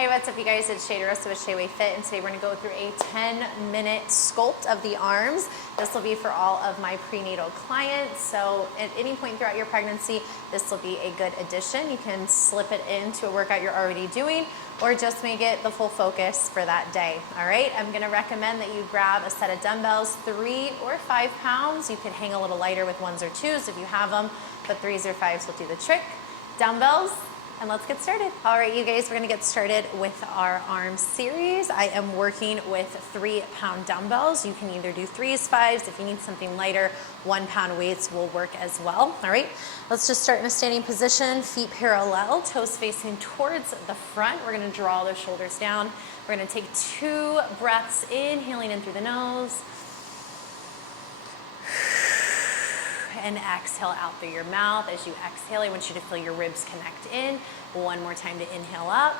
Hey, what's up you guys? It's Shea with Shea Way Fit, and today we're gonna go through a 10-minute sculpt of the arms. This will be for all of my prenatal clients, so at any point throughout your pregnancy, this will be a good addition. You can slip it into a workout you're already doing, or just make it the full focus for that day, all right? I'm gonna recommend that you grab a set of dumbbells, 3 or 5 pounds. You could hang a little lighter with 1s or 2s if you have them, but 3s or 5s will do the trick. Dumbbells, and let's get started. All right, you guys, we're gonna get started with our arm series. I am working with 3-pound dumbbells. You can either do 3s, 5s. If you need something lighter, 1-pound weights will work as well. All right, let's just start in a standing position, feet parallel, toes facing towards the front. We're gonna draw those shoulders down. We're gonna take 2 breaths, inhaling in through the nose, and exhale out through your mouth. As you exhale, I want you to feel your ribs connect in. One more time to inhale up.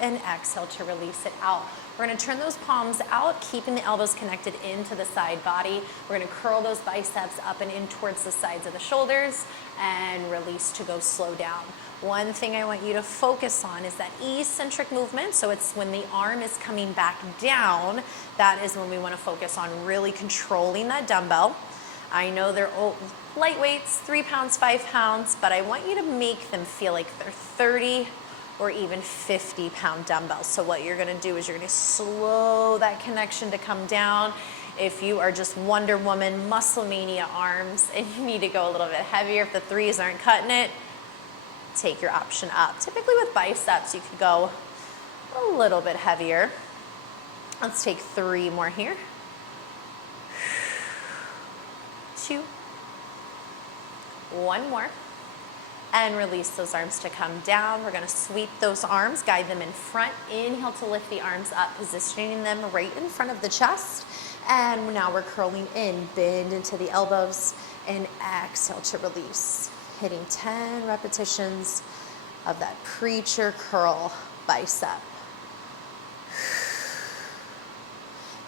And exhale to release it out. We're gonna turn those palms out, keeping the elbows connected into the side body. We're gonna curl those biceps up and in towards the sides of the shoulders and release to go slow down. One thing I want you to focus on is that eccentric movement. So it's when the arm is coming back down, that is when we want to focus on really controlling that dumbbell. I know they're light weights, 3 pounds, 5 pounds, but I want you to make them feel like they're 30 or even 50-pound dumbbells. So what you're going to do is you're going to slow that connection to come down. If you are just Wonder Woman, Muscle Mania arms, and you need to go a little bit heavier, if the 3s aren't cutting it, take your option up. Typically with biceps, you could go a little bit heavier. Let's take 3 more here. 2. 1 more. And release those arms to come down. We're gonna sweep those arms, guide them in front. Inhale to lift the arms up, positioning them right in front of the chest. And now we're curling in, bend into the elbows, and exhale to release. Hitting 10 repetitions of that preacher curl bicep.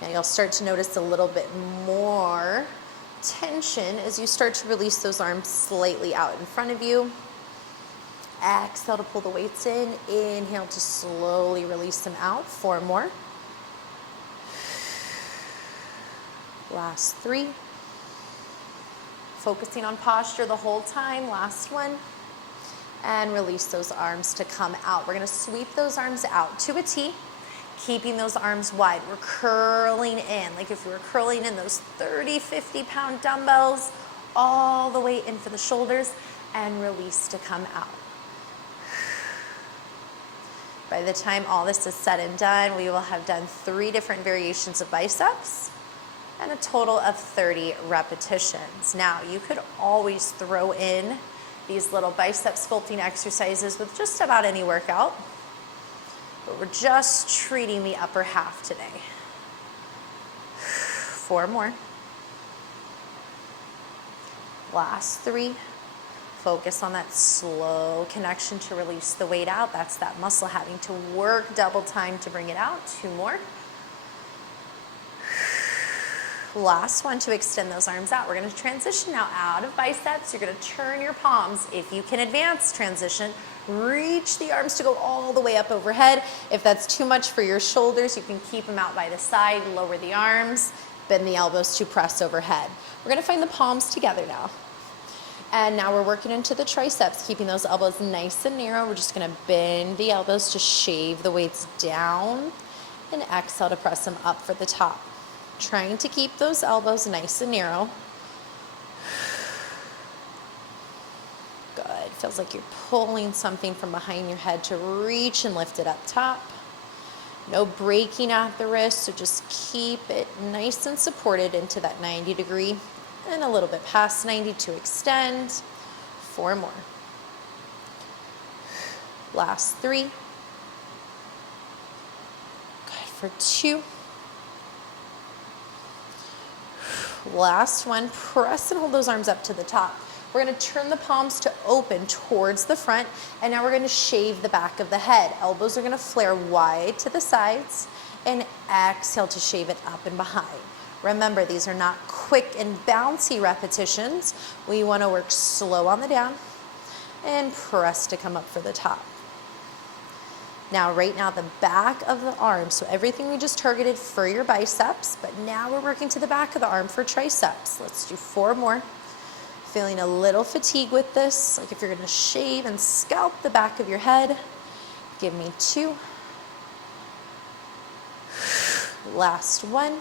Now you'll start to notice a little bit more tension as you start to release those arms slightly out in front of you. Exhale to pull the weights in. Inhale to slowly release them out. 4 more. Last 3. Focusing on posture the whole time. Last 1. And release those arms to come out. We're gonna sweep those arms out to a T, keeping those arms wide. We're curling in, like if you were curling in those 30, 50-pound dumbbells, all the way in for the shoulders, and release to come out. By the time all this is said and done, we will have done 3 different variations of biceps, and a total of 30 repetitions. Now, you could always throw in these little bicep sculpting exercises with just about any workout, but we're just treating the upper half today. 4 more. Last 3. Focus on that slow connection to release the weight out. That's that muscle having to work double time to bring it out. 2 more. Last 1 to extend those arms out. We're going to transition now out of biceps. You're going to turn your palms. If you can advance transition, reach the arms to go all the way up overhead. If that's too much for your shoulders, you can keep them out by the side, lower the arms, bend the elbows to press overhead. We're going to find the palms together now. And now we're working into the triceps, keeping those elbows nice and narrow. We're just going to bend the elbows to shave the weights down and exhale to press them up for the top. Trying to keep those elbows nice and narrow. Good. Feels like you're pulling something from behind your head to reach and lift it up top. No breaking at the wrist, so just keep it nice and supported into that 90 degree and a little bit past 90 to extend. 4 more. Last 3. Good for 2. Last 1, press and hold those arms up to the top. We're gonna turn the palms to open towards the front, and now we're gonna shave the back of the head. Elbows are gonna flare wide to the sides, and exhale to shave it up and behind. Remember, these are not quick and bouncy repetitions. We wanna work slow on the down and press to come up for the top. Now, right now, the back of the arm, so everything we just targeted for your biceps, but now we're working to the back of the arm for triceps. Let's do 4 more. Feeling a little fatigue with this, like if you're gonna shave and scalp the back of your head. Give me 2. Last 1.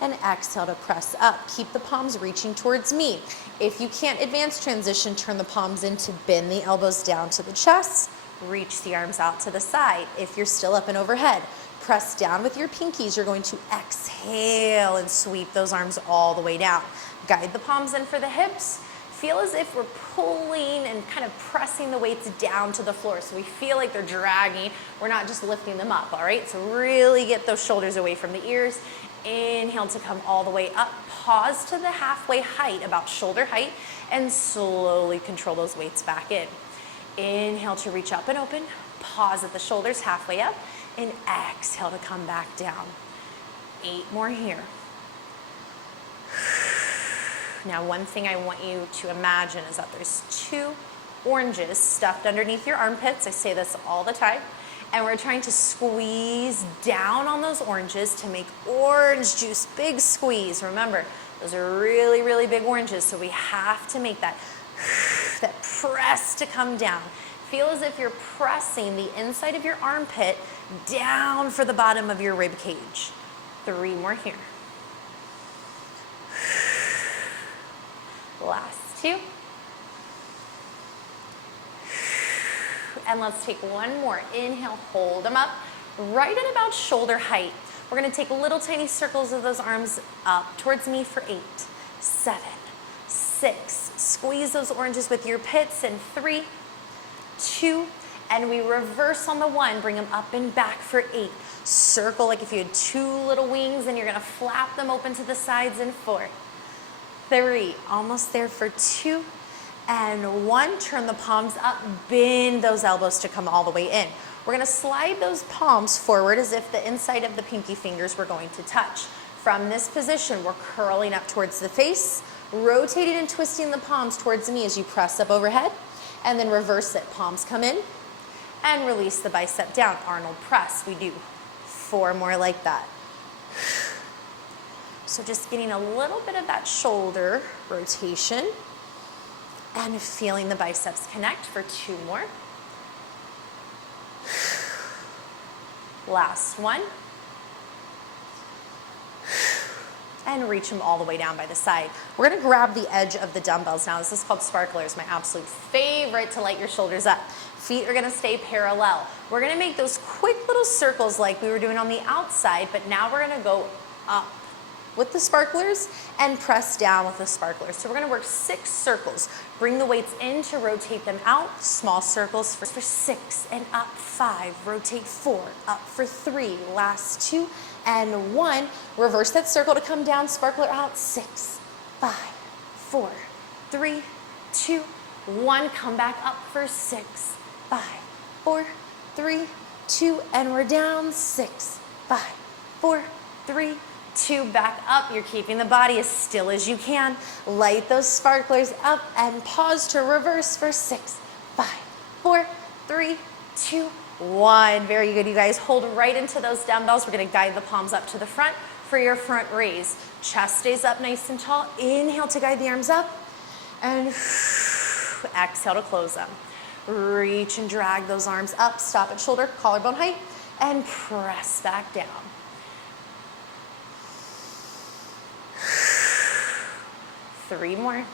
And exhale to press up. Keep the palms reaching towards me. If you can't advance transition, turn the palms in to bend the elbows down to the chest. Reach the arms out to the side. If you're still up and overhead, press down with your pinkies. You're going to exhale and sweep those arms all the way down. Guide the palms in for the hips. Feel as if we're pulling and kind of pressing the weights down to the floor. So we feel like they're dragging. We're not just lifting them up, all right? So really get those shoulders away from the ears. Inhale to come all the way up. Pause to the halfway height, about shoulder height, and slowly control those weights back in. Inhale to reach up and open. Pause at the shoulders halfway up, and exhale to come back down. 8 more here. Now, one thing I want you to imagine is that there's 2 oranges stuffed underneath your armpits. I say this all the time. And we're trying to squeeze down on those oranges to make orange juice, big squeeze. Remember, those are really, really big oranges, so we have to make that press to come down. Feel as if you're pressing the inside of your armpit down for the bottom of your rib cage. 3 more here. Last 2. And let's take 1 more. Inhale, hold them up, right at about shoulder height. We're gonna take little tiny circles of those arms up towards me for 8, 7, 6. Squeeze those oranges with your pits in 3, 2, and we reverse on the 1. Bring them up and back for 8. Circle like if you had 2 little wings, and you're gonna flap them open to the sides in 4, 3. Almost there for 2. And 1, turn the palms up, bend those elbows to come all the way in. We're gonna slide those palms forward as if the inside of the pinky fingers were going to touch. From this position, we're curling up towards the face, rotating and twisting the palms towards me as you press up overhead, and then reverse it. Palms come in, and release the bicep down. Arnold press, we do 4 more like that. So just getting a little bit of that shoulder rotation, and feeling the biceps connect for 2 more. Last 1. And reach them all the way down by the side. We're gonna grab the edge of the dumbbells now. This is called sparklers, my absolute favorite to light your shoulders up. Feet are gonna stay parallel. We're gonna make those quick little circles like we were doing on the outside, but now we're gonna go up with the sparklers and press down with the sparklers. So we're gonna work 6 circles. Bring the weights in to rotate them out. Small circles for 6 and up 5. Rotate 4, up for 3. Last 2 and 1. Reverse that circle to come down. Sparkler out. 6, 5, 4, 3, 2, 1. Come back up for 6, 5, 4, 3, 2, and we're down. 6, 5, 4, 3, 2, back up. You're keeping the body as still as you can. Light those sparklers up and pause to reverse for 6, 5, 4, 3, 2, 1. Very good, you guys. Hold right into those dumbbells. We're gonna guide the palms up to the front for your front raise. Chest stays up nice and tall. Inhale to guide the arms up, and exhale to close them. Reach and drag those arms up. Stop at shoulder, collarbone height, and press back down. 3 more.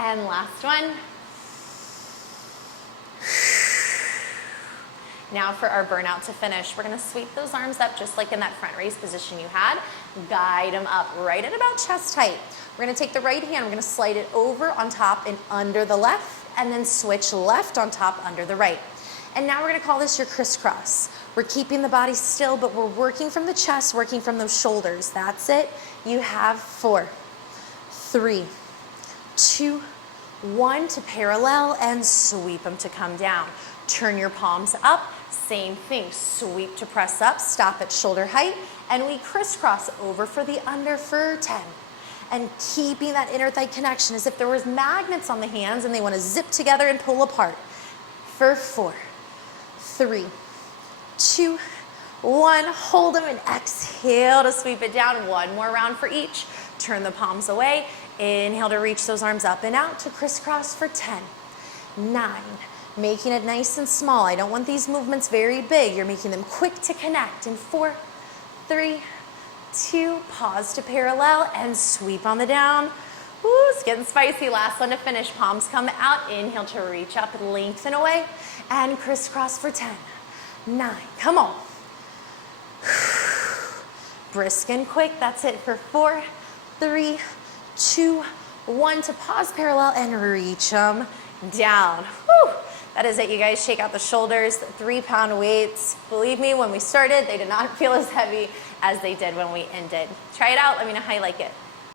And last 1. Now for our burnout to finish, we're gonna sweep those arms up just like in that front raise position you had. Guide them up right at about chest height. We're gonna take the right hand, we're gonna slide it over on top and under the left, and then switch left on top under the right. And now we're gonna call this your crisscross. We're keeping the body still, but we're working from the chest, working from those shoulders. That's it. You have 4, 3, 2, 1 to parallel, and sweep them to come down. Turn your palms up, same thing. Sweep to press up, stop at shoulder height, and we crisscross over for the under for 10. and keeping that inner thigh connection as if there was magnets on the hands and they want to zip together and pull apart. For 4, 3, 2, 1. Hold them and exhale to sweep it down. One more round for each. Turn the palms away. Inhale to reach those arms up and out to crisscross for 10, 9. Making it nice and small. I don't want these movements very big. You're making them quick to connect. In 4, 3, 2. Pause to parallel and sweep on the down. Woo, it's getting spicy. Last one to finish. Palms come out. Inhale to reach up and lengthen away. And crisscross for 10, 9. Come on. Brisk and quick. That's it for 4, 3, 2, 1. To pause parallel and reach them down. Woo. That is it, you guys. Shake out the shoulders. 3-pound weights. Believe me, when we started, they did not feel as heavy as they did when we ended. Try it out. Let me know how you like it.